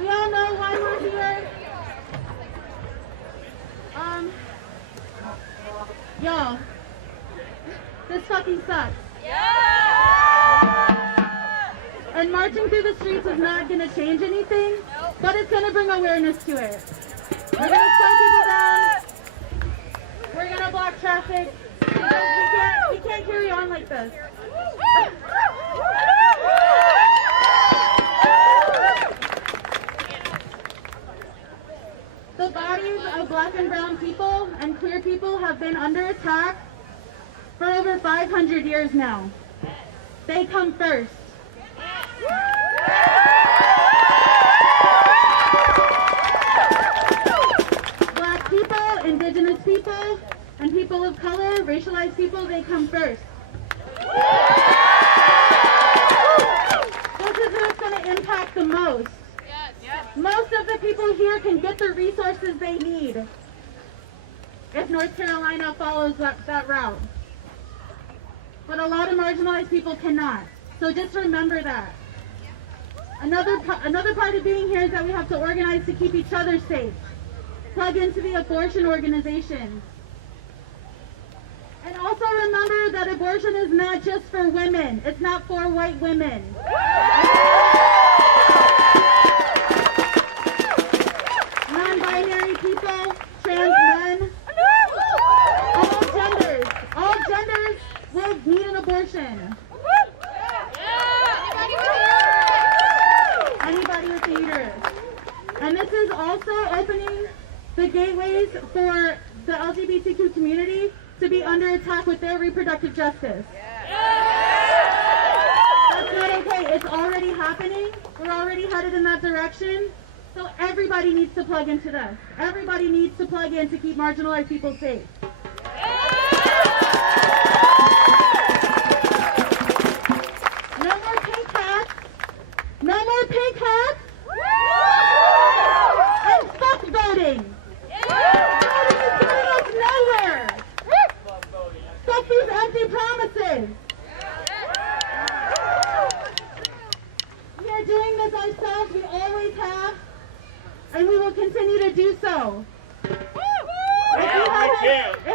We all know why we're here. Y'all, this fucking sucks. Yeah! And marching through the streets is not going to change anything, but it's going to bring awareness to it. We're going to slow people down. We're going to block traffic. Because we can't carry on like this. The bodies of black and brown people and queer people have been under attack for over 500 years now. They come first. Black people, indigenous people, and people of color, racialized people, they come first. This is who it's going to impact the most. Most of the people here can get the resources they need if North Carolina follows that route. But a lot of marginalized people cannot. So just remember that. Another part of being here is that we have to organize to keep each other safe. Plug into the abortion organizations. And also remember that abortion is not just for women. It's not for white women. Non-binary people, trans men, all genders will need an abortion. Anybody with a uterus. And this is also opening the gateways for the LGBTQ community to be under attack with their reproductive justice. That's not okay. It's already happening. We're already headed in that direction. So everybody needs to plug into this. Everybody needs to plug in to keep marginalized people safe. No more pink hats. No more pink hats. And fuck voting. Voting is getting us nowhere. Fuck these empty promises. We are doing this ourselves. We always have. And we will continue to do so. If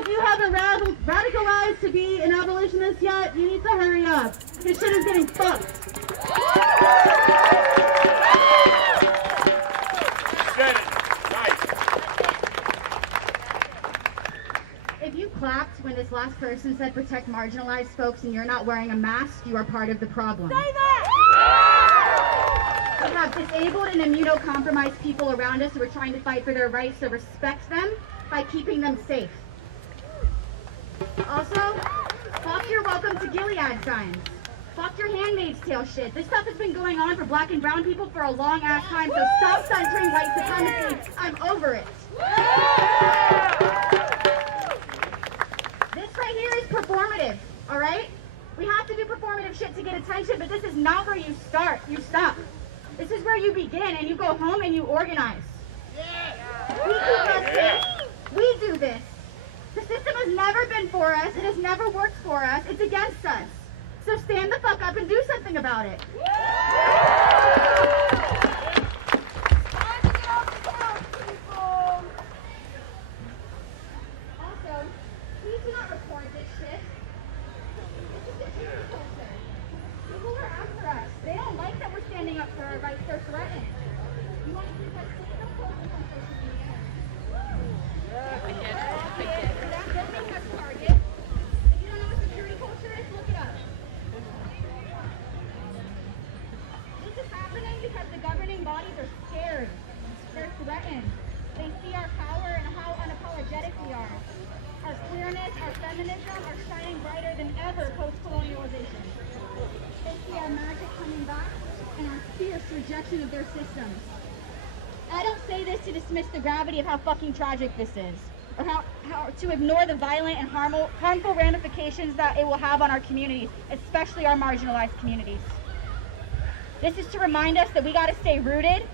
you haven't radicalized to be an abolitionist yet, you need to hurry up. This shit is getting fucked. If you clapped when this last person said protect marginalized folks and you're not wearing a mask, you are part of the problem. Say that! We have disabled and immunocompromised people around us who are trying to fight for their rights, so respect them by keeping them safe. Also, fuck your welcome to Gilead signs. Fuck your Handmaid's Tale shit. This stuff has been going on for black and brown people for a long ass time, so stop centering white supremacy. I'm over it. This right here is performative, alright? We have to do performative shit to get attention, but this is not where you start. You stop. This is where you begin, and you go home and you organize. We keep us safe. We do this. The system has never been for us. It has never worked for us. It's against us. So stand the fuck up and do something about it. Also, please do not report this shit. This is the cancel culture. People are after us. They don't like that we're standing up for our rights. They're threatened. You want to keep us safe? Don't post this on social media. I get it. Don't make us target. If you don't know what security culture is, look it up. This is happening because the governing bodies are scared. They're threatened. They see our power and how unapologetic we are. Our queerness, our feminism are shining brighter than ever post-colonialization. They see our magic coming back and our fierce rejection of their systems. I don't say this to dismiss the gravity of how fucking tragic this is, or how to ignore the violent and harmful ramifications that it will have on our communities, especially our marginalized communities. This is to remind us that we gotta stay rooted,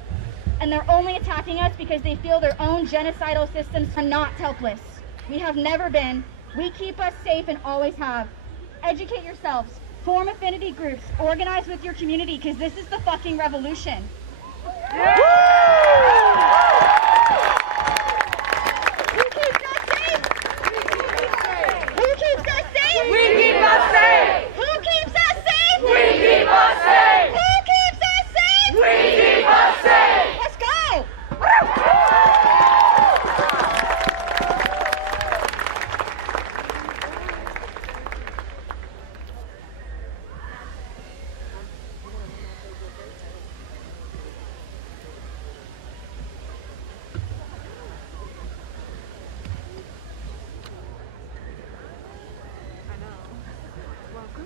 and they're only attacking us because they feel their own genocidal systems are not helpless. We have never been. We keep us safe and always have. Educate yourselves, form affinity groups, organize with your community, because this is the fucking revolution. Yeah.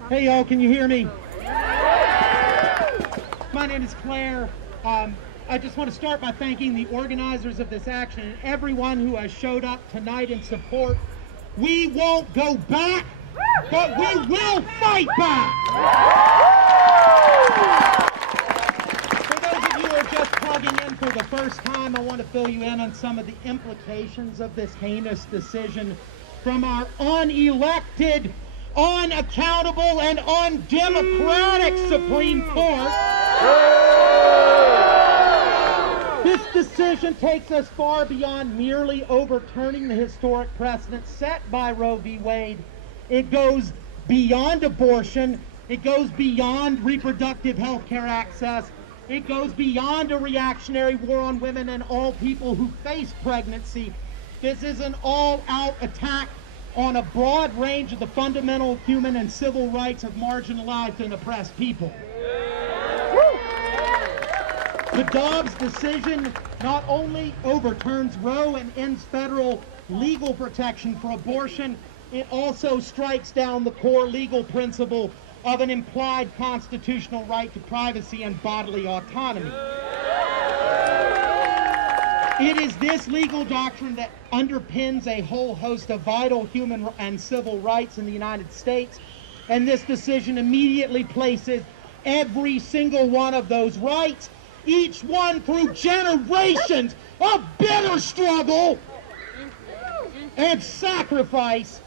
Hey, y'all, can you hear me? My name is Claire. I just want to start by thanking the organizers of this action and everyone who has showed up tonight in support. We won't go back, but we will fight back! For those of you who are just plugging in for the first time, I want to fill you in on some of the implications of this heinous decision from our unelected, unaccountable, and undemocratic Supreme Court. This decision takes us far beyond merely overturning the historic precedent set by Roe v. Wade. It goes beyond abortion. It goes beyond reproductive health care access. It goes beyond a reactionary war on women and all people who face pregnancy. This is an all-out attack on a broad range of the fundamental human and civil rights of marginalized and oppressed people. The Dobbs decision not only overturns Roe and ends federal legal protection for abortion, it also strikes down the core legal principle of an implied constitutional right to privacy and bodily autonomy. It is this legal doctrine that underpins a whole host of vital human and civil rights in the United States, and this decision immediately places every single one of those rights, each one through generations of bitter struggle and sacrifice,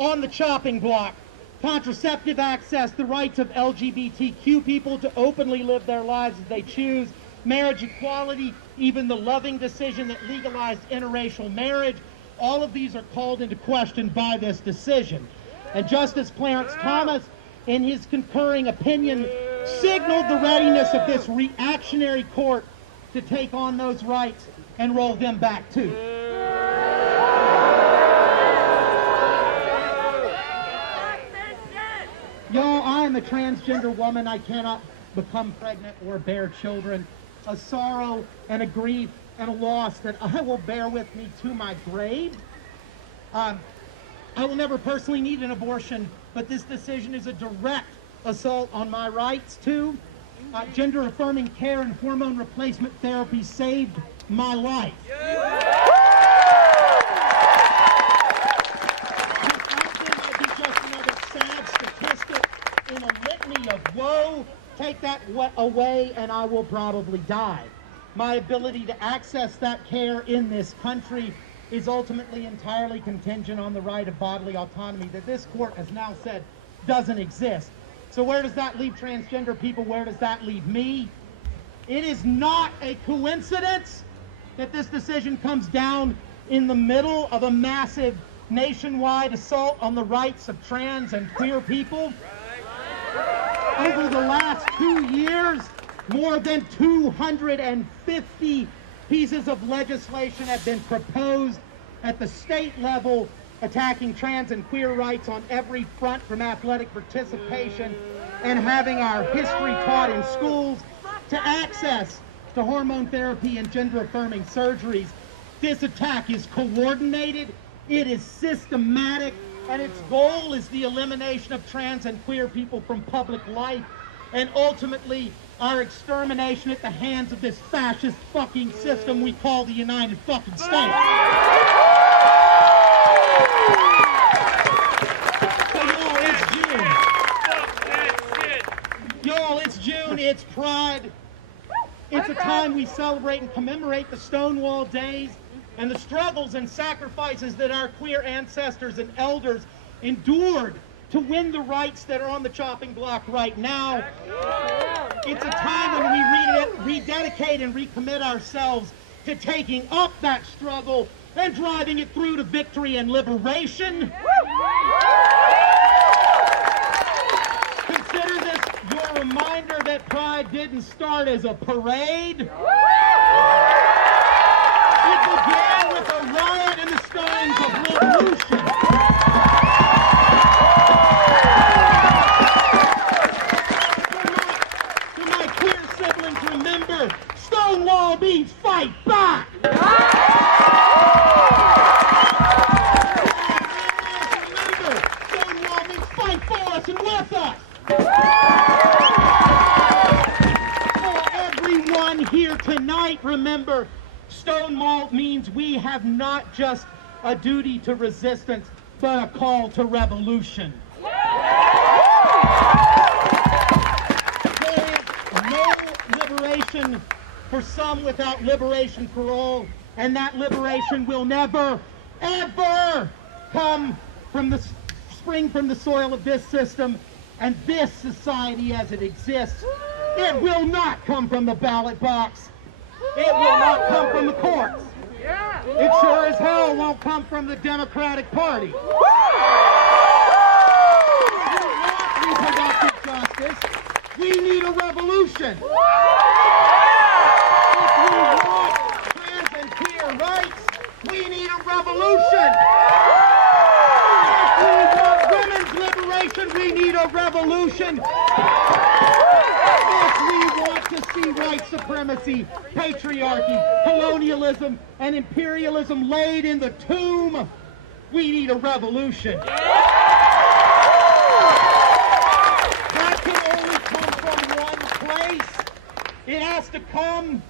on the chopping block. Contraceptive access, the rights of LGBTQ people to openly live their lives as they choose, marriage equality, even the loving decision that legalized interracial marriage, all of these are called into question by this decision. And Justice Clarence Thomas, in his concurring opinion, signaled the readiness of this reactionary court to take on those rights and roll them back too. Y'all, I am a transgender woman. I cannot become pregnant or bear children. A sorrow and a grief and a loss that I will bear with me to my grave. I will never personally need an abortion, but this decision is a direct assault on my rights too. Gender-affirming care and hormone replacement therapy saved my life. I'd be just another sad statistic in a litany of woe. Take that away and I will probably die. My ability to access that care in this country is ultimately entirely contingent on the right of bodily autonomy that this court has now said doesn't exist. So where does that leave transgender people? Where does that leave me? It is not a coincidence that this decision comes down in the middle of a massive nationwide assault on the rights of trans and queer people. Over the last 2 years, more than 250 pieces of legislation have been proposed at the state level attacking trans and queer rights on every front, from athletic participation and having our history taught in schools to access to hormone therapy and gender-affirming surgeries. This attack is coordinated, it is systematic, and its goal is the elimination of trans and queer people from public life, and ultimately our extermination at the hands of this fascist fucking system we call the United fucking States. So y'all, it's June. Y'all, it's June, it's Pride. It's a time we celebrate and commemorate the Stonewall days and the struggles and sacrifices that our queer ancestors and elders endured to win the rights that are on the chopping block right now. It's a time when we rededicate and recommit ourselves to taking up that struggle and driving it through to victory and liberation. Consider this your reminder that Pride didn't start as a parade. It began with a riot and the stirrings of revolution. To my queer siblings, remember, Stonewall means fight back! Remember, Stonewall means fight for us and with us! For everyone here tonight, remember, Stonewall means we have not just a duty to resistance, but a call to revolution. There is no liberation for some without liberation for all, and that liberation will never, ever come from the spring from the soil of this system and this society as it exists. It will not come from the ballot box. It will not come from the courts. It sure as hell won't come from the Democratic Party. We want reproductive justice. We need a revolution. If we want trans and queer rights, we need a revolution. If we want women's liberation, we need a revolution. If we want to see white supremacy, patriarchy, colonialism, and imperialism laid in the tomb, we need a revolution. That can only come from one place. It has to come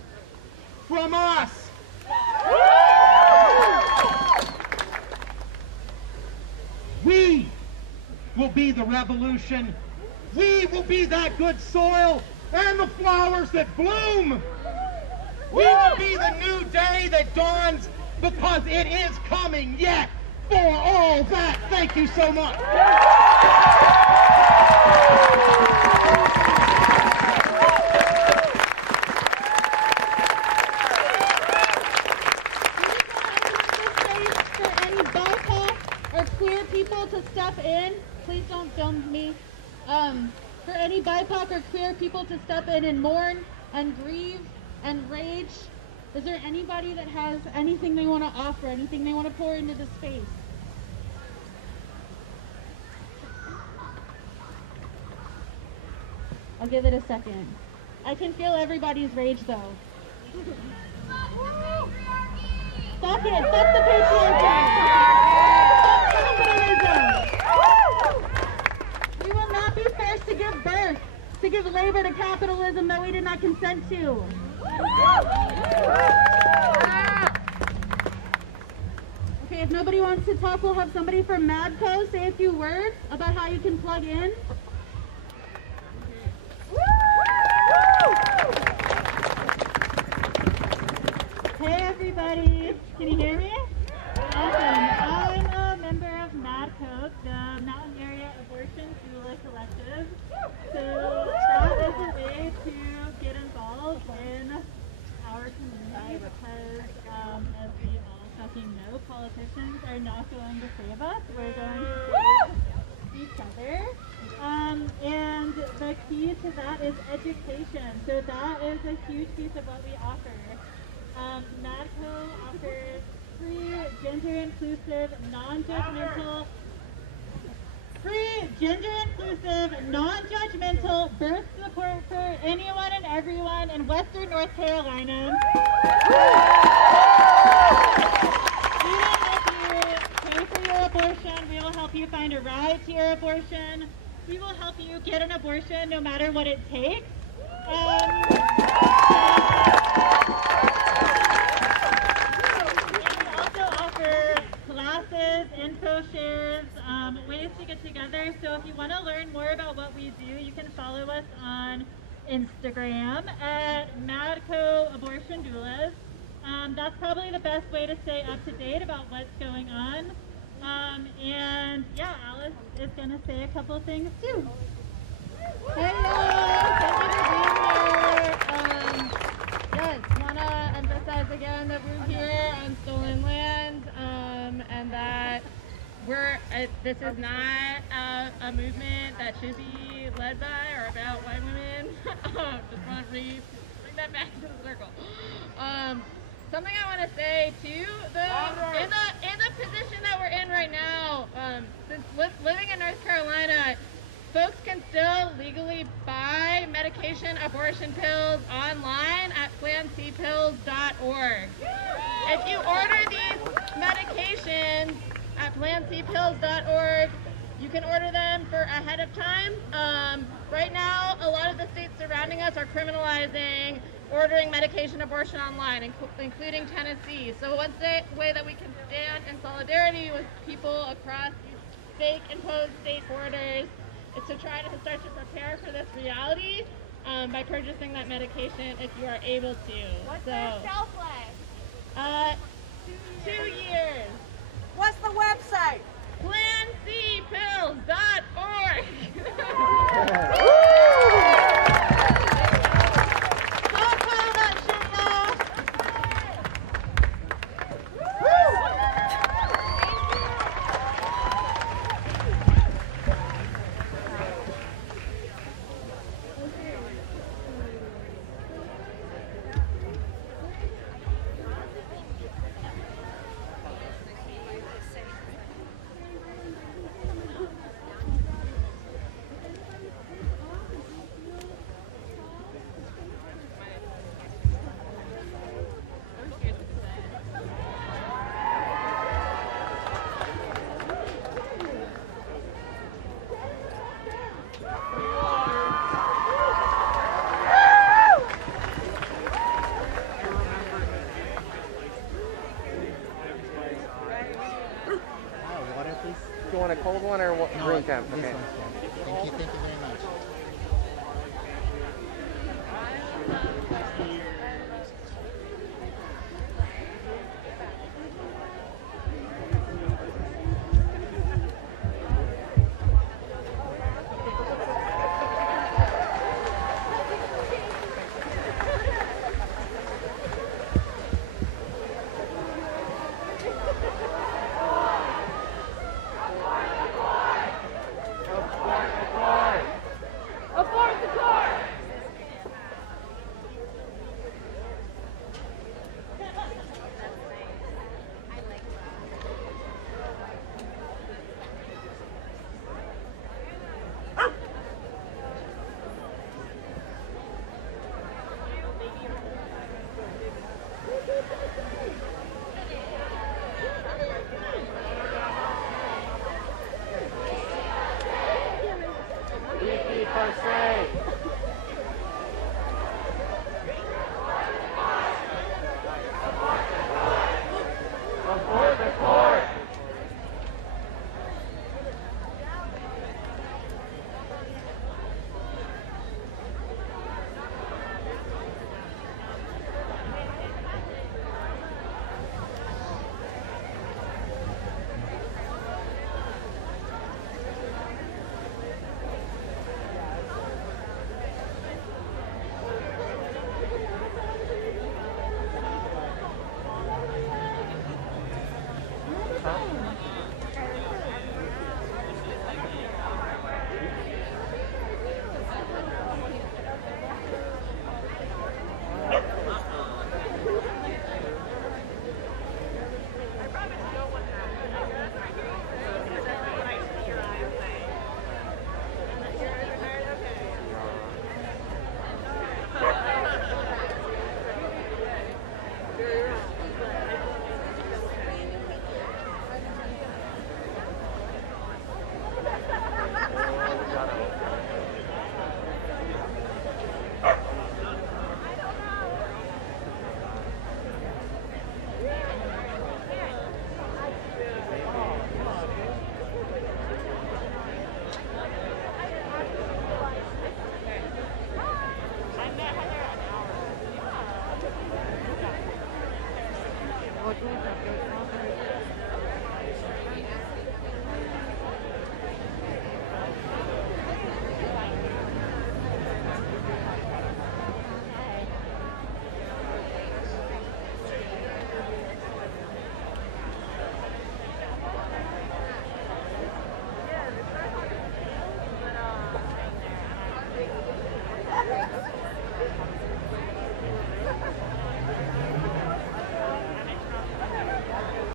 from us. We will be the revolution. We will be that good soil and the flowers that bloom. We will be the new day that dawns, because it is coming yet. For all that, thank you so much. For any BIPOC or queer people to step in, please don't film me. For any BIPOC or queer people to step in and mourn and grieve and rage. Is there anybody that has anything they want to offer, anything they want to pour into the space? I'll give it a second. I can feel everybody's rage though. Stop it! Stop the patriarchy! Stop capitalism! We will not be forced to give birth, to give labor to capitalism that we did not consent to. Okay, if nobody wants to talk, we'll have somebody from MADCO say a few words about how you can plug in. Hey everybody, can you hear me? Awesome. I'm a member of MADCO, the Mountain Area Abortion Doula Collective. So that is a way to get involved in our community because, as we all fucking know, politicians are not going to save us. We're going to save each other. And the key to that is education. So that is a huge piece of what we offer. MADCO offers free, gender-inclusive, non-judgmental birth support for anyone and everyone in Western North Carolina. Even if you pay for your abortion, we will help you find a ride to your abortion. We will help you get an abortion no matter what it takes. We also offer classes, info shares, ways to get together. So if you want to learn more about what we do, you can follow us on Instagram at MADCO Abortion Doulas. That's probably the best way to stay up to date about what's going on. And yeah, Alice is going to say a couple things too. Hello, thank you for being here. Yes, want to emphasize again that we're here on stolen land, and that this is not a movement that should be led by or about white women. Just want to bring that back to the circle. Something I want to say too, though, in the position that we're in right now, since living in North Carolina, folks can still legally buy medication abortion pills online at plancpills.org. If you order these medications at plancpills.org, You can order them for ahead of time. Right now, a lot of the states surrounding us are criminalizing ordering medication abortion online, including Tennessee. So one way that we can stand in solidarity with people across these fake imposed state borders is to try to start to prepare for this reality by purchasing that medication if you are able to. What's their shelf life? 2 years. What's the website? PlanCpills.org. You want a cold one or what? No, Room temp? this Okay. one's fine. Thank you very much.